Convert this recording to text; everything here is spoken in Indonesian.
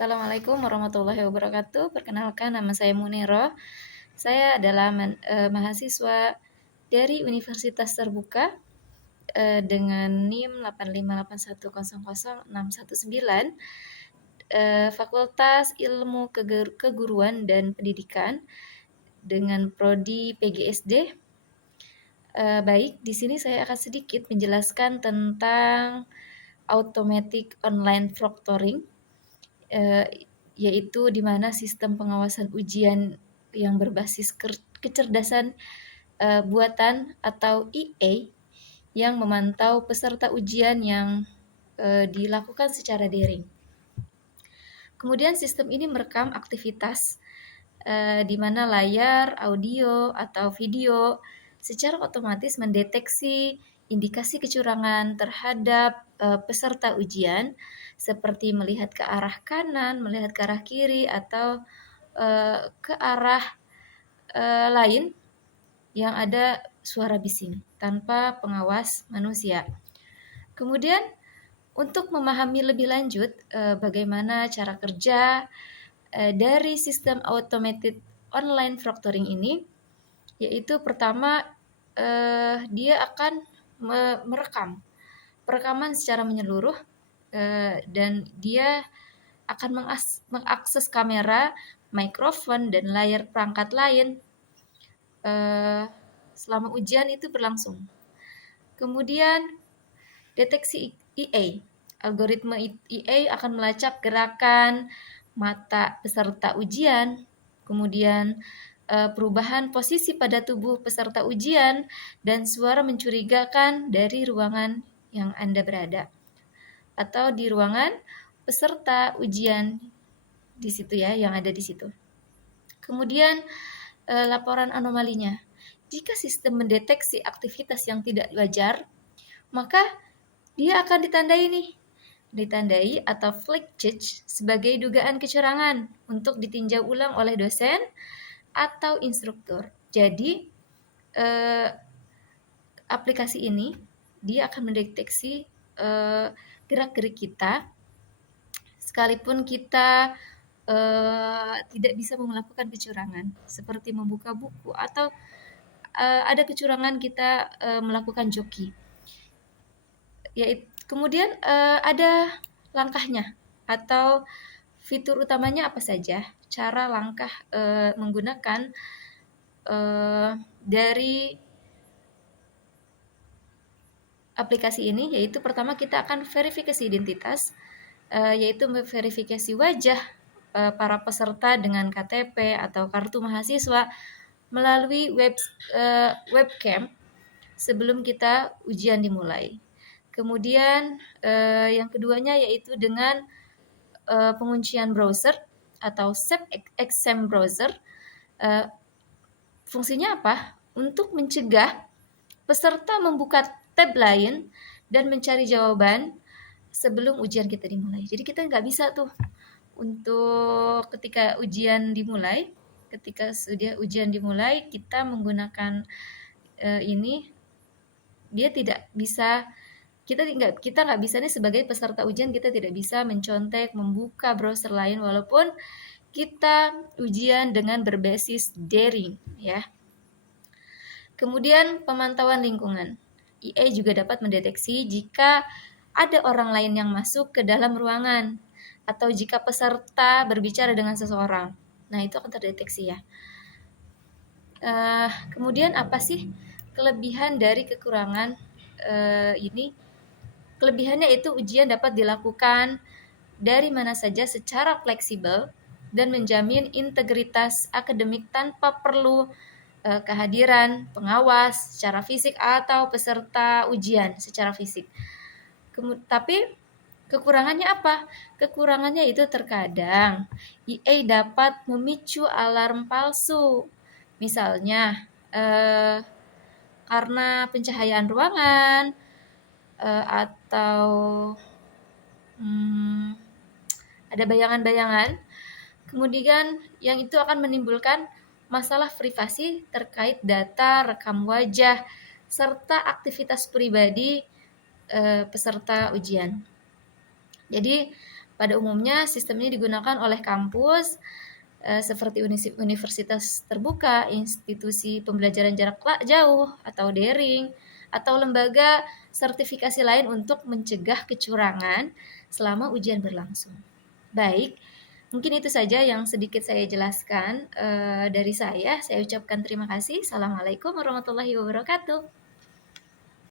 Assalamualaikum warahmatullahi wabarakatuh. Perkenalkan, nama saya Muniro. Saya adalah mahasiswa dari Universitas Terbuka dengan NIM 858100619, Fakultas Ilmu Keguruan dan Pendidikan dengan prodi PGSD. Baik, di sini saya akan sedikit menjelaskan tentang automatic online proctoring, yaitu di mana sistem pengawasan ujian yang berbasis kecerdasan buatan atau EA yang memantau peserta ujian yang dilakukan secara daring. Kemudian sistem ini merekam aktivitas di mana layar, audio, atau video secara otomatis mendeteksi indikasi kecurangan terhadap peserta ujian, seperti melihat ke arah kanan, melihat ke arah kiri, atau ke arah lain yang ada suara bising tanpa pengawas manusia. Kemudian untuk memahami lebih lanjut bagaimana cara kerja dari sistem automated online proctoring ini, yaitu pertama dia akan merekam perekaman secara menyeluruh, dan dia akan mengakses kamera, mikrofon, dan layar perangkat lain selama ujian itu berlangsung. Kemudian deteksi EA. Algoritma EA akan melacak gerakan mata peserta ujian, kemudian perubahan posisi pada tubuh peserta ujian, dan suara mencurigakan dari ruangan yang Anda berada, atau di ruangan peserta ujian di situ ya, yang ada di situ. Kemudian laporan anomalinya. Jika sistem mendeteksi aktivitas yang tidak wajar, maka dia akan ditandai atau flag judge sebagai dugaan kecurangan untuk ditinjau ulang oleh dosen atau instruktur. Jadi aplikasi ini dia akan mendeteksi gerak-gerik kita sekalipun kita tidak bisa melakukan kecurangan, seperti membuka buku atau ada kecurangan kita melakukan joki. Kemudian ada langkahnya atau fitur utamanya apa saja, cara langkah menggunakan dari aplikasi ini, yaitu pertama kita akan verifikasi identitas, yaitu verifikasi wajah para peserta dengan KTP atau kartu mahasiswa melalui webcam sebelum kita ujian dimulai. Kemudian yang keduanya yaitu dengan penguncian browser atau Safe Exam Browser. Fungsinya apa? Untuk mencegah peserta membuka tab lain dan mencari jawaban sebelum ujian kita dimulai. Jadi kita nggak bisa tuh untuk ketika sudah ujian dimulai, kita menggunakan ini, dia tidak bisa, kita nggak bisa nih sebagai peserta ujian, kita tidak bisa mencontek, membuka browser lain walaupun kita ujian dengan berbasis daring ya. Kemudian pemantauan lingkungan. EA juga dapat mendeteksi jika ada orang lain yang masuk ke dalam ruangan atau jika peserta berbicara dengan seseorang. Nah, itu akan terdeteksi ya. Kemudian apa sih kelebihan dari kekurangan ini? Kelebihannya itu ujian dapat dilakukan dari mana saja secara fleksibel dan menjamin integritas akademik tanpa perlu kehadiran pengawas secara fisik atau peserta ujian secara fisik. Tapi kekurangannya apa? Kekurangannya itu terkadang EA dapat memicu alarm palsu. Misalnya karena pencahayaan ruangan atau ada bayangan-bayangan. Kemudian yang itu akan menimbulkan masalah privasi terkait data, rekam wajah, serta aktivitas pribadi peserta ujian. Jadi Pada umumnya sistemnya digunakan oleh kampus seperti universitas terbuka, institusi pembelajaran jarak jauh atau daring, atau lembaga sertifikasi lain untuk mencegah kecurangan selama ujian berlangsung. Baik, mungkin itu saja yang sedikit saya jelaskan dari saya. Saya ucapkan terima kasih. Assalamualaikum warahmatullahi wabarakatuh.